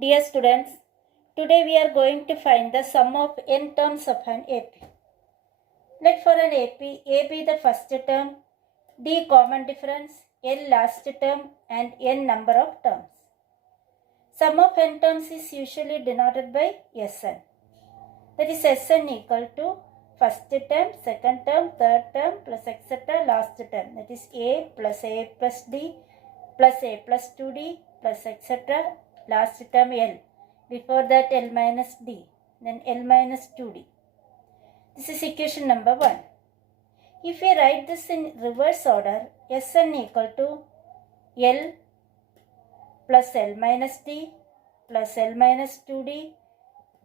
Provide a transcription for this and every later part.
Dear students, today we are going to find the sum of n terms of an AP. Let for an AP, A be the first term, D common difference, L last term and n number of terms. Sum of n terms is usually denoted by Sn. That is Sn equal to first term, second term, third term plus etc. last term. That is A plus D plus A plus 2D plus etc. last term L. Before that L minus D, then L minus 2D. This is equation number 1. If we write this in reverse order, Sn equal to L plus L minus D plus L minus 2D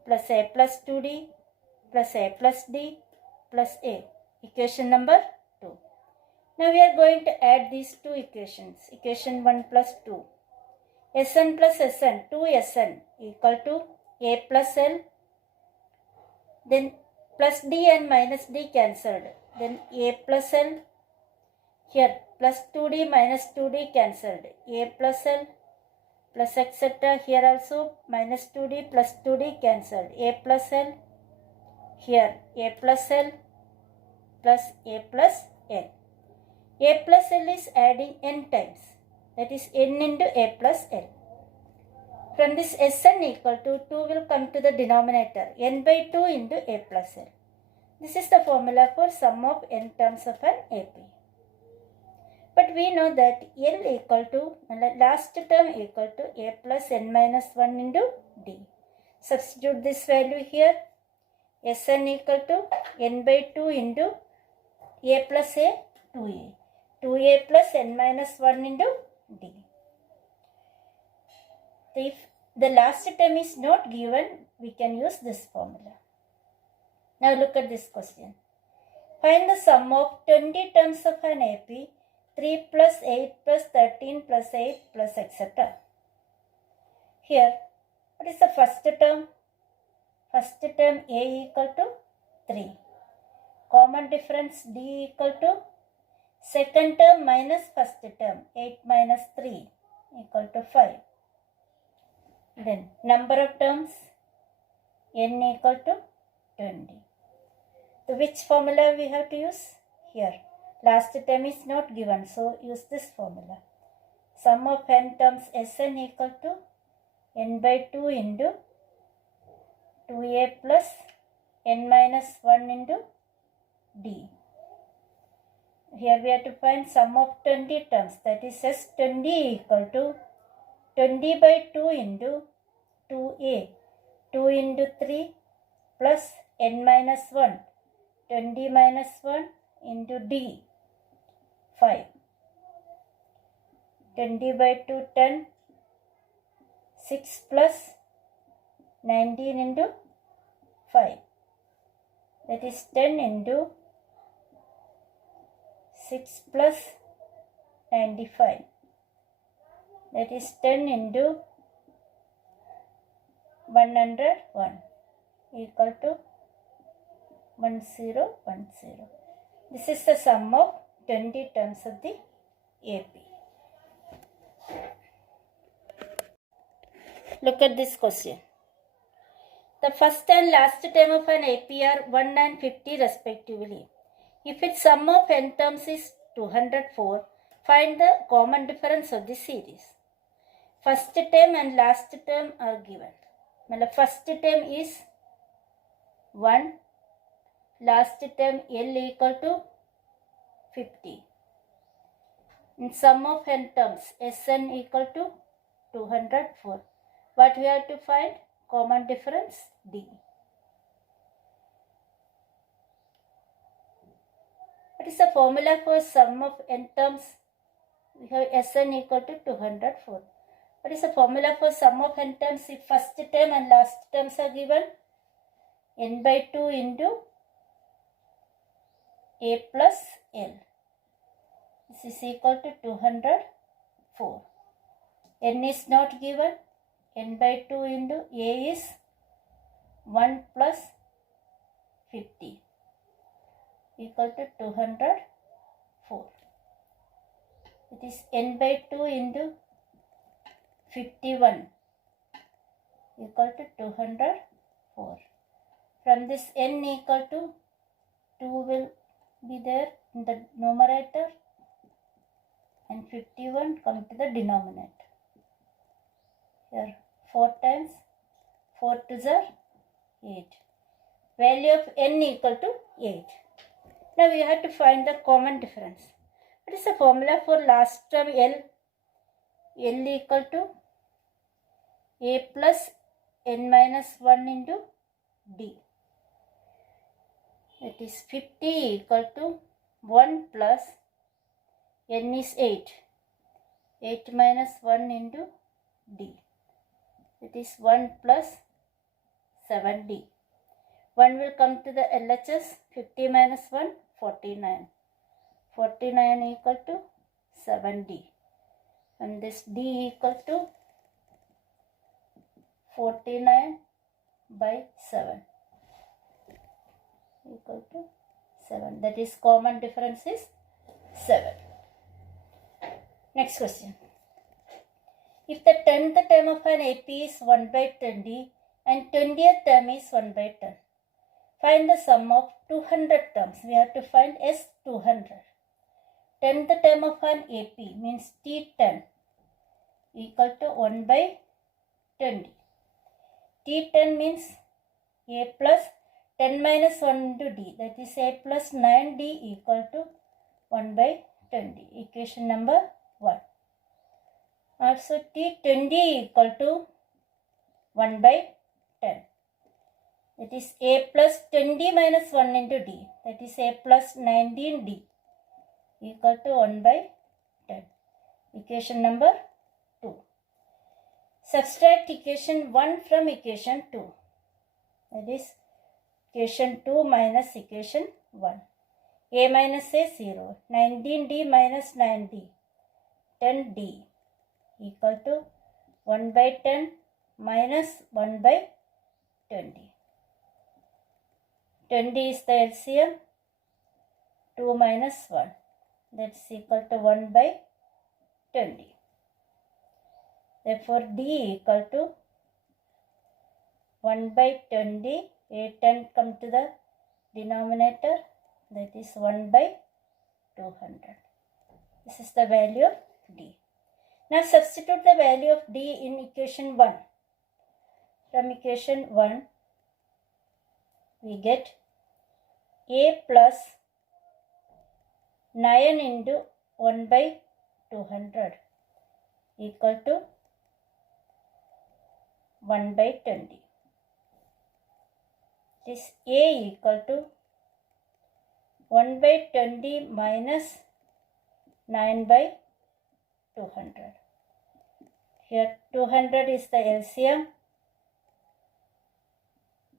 plus A plus 2D plus A plus D plus A. Equation number 2. Now we are going to add these two equations. Equation 1 plus 2. Sn plus Sn, 2Sn equal to A plus L, then plus D and minus D cancelled, then A plus L, here plus 2D minus 2D cancelled, A plus L plus etc. here also minus 2D plus 2D cancelled, A plus L, here A plus L plus A plus L. A plus L is adding n times, that is n into A plus L. From this Sn equal to 2 will come to the denominator, n by 2 into A plus L. This is the formula for sum of n terms of an AP. But we know that L equal to, last term equal to A plus n minus 1 into D. Substitute this value here. Sn equal to n by 2 into A plus A, 2A. 2A plus n minus 1 into D. If the last term is not given, we can use this formula. Now look at this question. Find the sum of 20 terms of an AP, 3 plus 8 plus 13 plus 8 plus etc. Here, what is the first term? First term A equal to 3. Common difference D equal to second term minus first term, 8 minus 3 equal to 5. Then number of terms, n equal to 20. So which formula we have to use? Here. Last term is not given, so use this formula. Sum of n terms Sn equal to n by 2 into 2A plus n minus 1 into D. Here we have to find sum of 20 terms, that is S20 equal to 20 by 2 into 2A, 2 into 3 plus n minus 1, 20 minus 1 into D, 5. 20 by 2, 10, 6 plus 19 into 5. That is 10 into 6 plus 95. That is 10 into 101 equal to 1010. This is the sum of 20 terms of the AP. Look at this question. The first and last term of an AP are 1 and 50 respectively. If its sum of n terms is 204, find the common difference of the series. First term and last term are given. The first term is 1, last term L equal to 50. In sum of n terms, Sn equal to 204. What we have to find? Common difference D. What is the formula for sum of n terms? We have Sn equal to 204. What is the formula for sum of n terms if first term and last terms are given? N by 2 into A plus L. This is equal to 204. N is not given. N by 2 into A is 1 plus 50 equal to 204. It is n by 2 into 51 equal to 204. From this n equal to 2 will be there in the numerator and 51 come to the denominator. Here 4 times 4 to the 8. Value of n equal to 8. Now we have to find the common difference. What is the formula for last term L? L equal to A plus n minus 1 into D. That is 50 equal to 1 plus n is 8. 8 minus 1 into D. It is 1 plus 7D. 1 will come to the LHS. 50 minus 1, 49. 49 equal to 7D. And this D equal to 49 by 7 equal to 7. That is common difference is 7. Next question. If the 10th term of an AP is 1 by 20 and 20th term is 1 by 10, find the sum of 200 terms. We have to find S200. 10th term of an AP means T10 equal to 1 by 20. T10 means A plus 10 minus 1 into D. That is A plus 9D equal to 1 by 20. Equation number 1. Also T20 equal to 1 by 10. That is A plus 20 minus 1 into D. That is A plus 19D equal to 1 by 10. Equation number 2. Subtract equation 1 from equation 2. That is equation 2 minus equation 1. A minus A 0. 19D minus 9D. 10D equal to 1 by 10 minus 1 by 20. 20 is the LCM. 2 minus 1. That's equal to 1 by 20. Therefore, D equal to 1 by 20. A 10 come to the denominator. That is 1 by 200. This is the value of D. Now substitute the value of D in equation 1. From equation 1, we get A plus 9 into 1 by 200 equal to 1 by 20. This A equal to 1 by 20 minus 9 by 200. Here 200 is the LCM.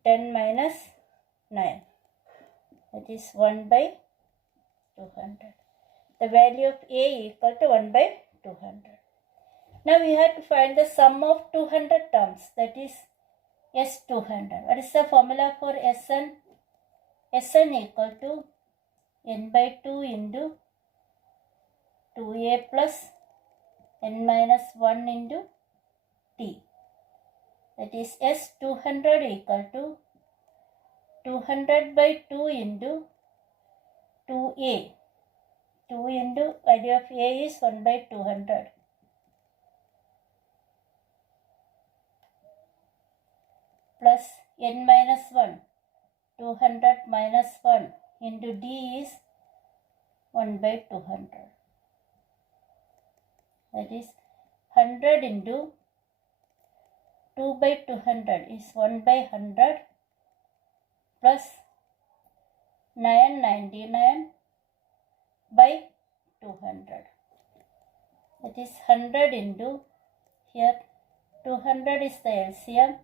10 minus 9. That is 1 by 200. The value of A equal to 1 by 200. Now we have to find the sum of 200 terms. That is S200. What is the formula for Sn? Sn equal to n by 2 into 2A plus n minus 1 into T. That is S200 equal to 200 by 2 into 2A. 2 into value of A is 1 by 200. Plus n minus 1. 200 minus 1 into D is 1 by 200. That is 100 into 2 by 200 is 1 by 100 plus 999 by 200. That is 100 into, here 200 is the LCM.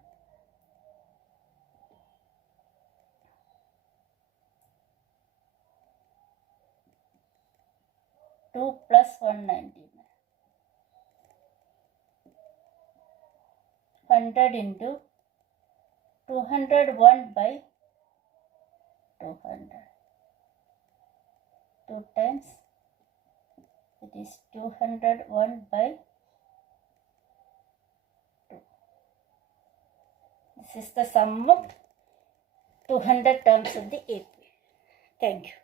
2 plus 199. 100 into 201 by 200. 2 times, it is 201 by 2. This is the sum of 200 terms of the AP. Thank you.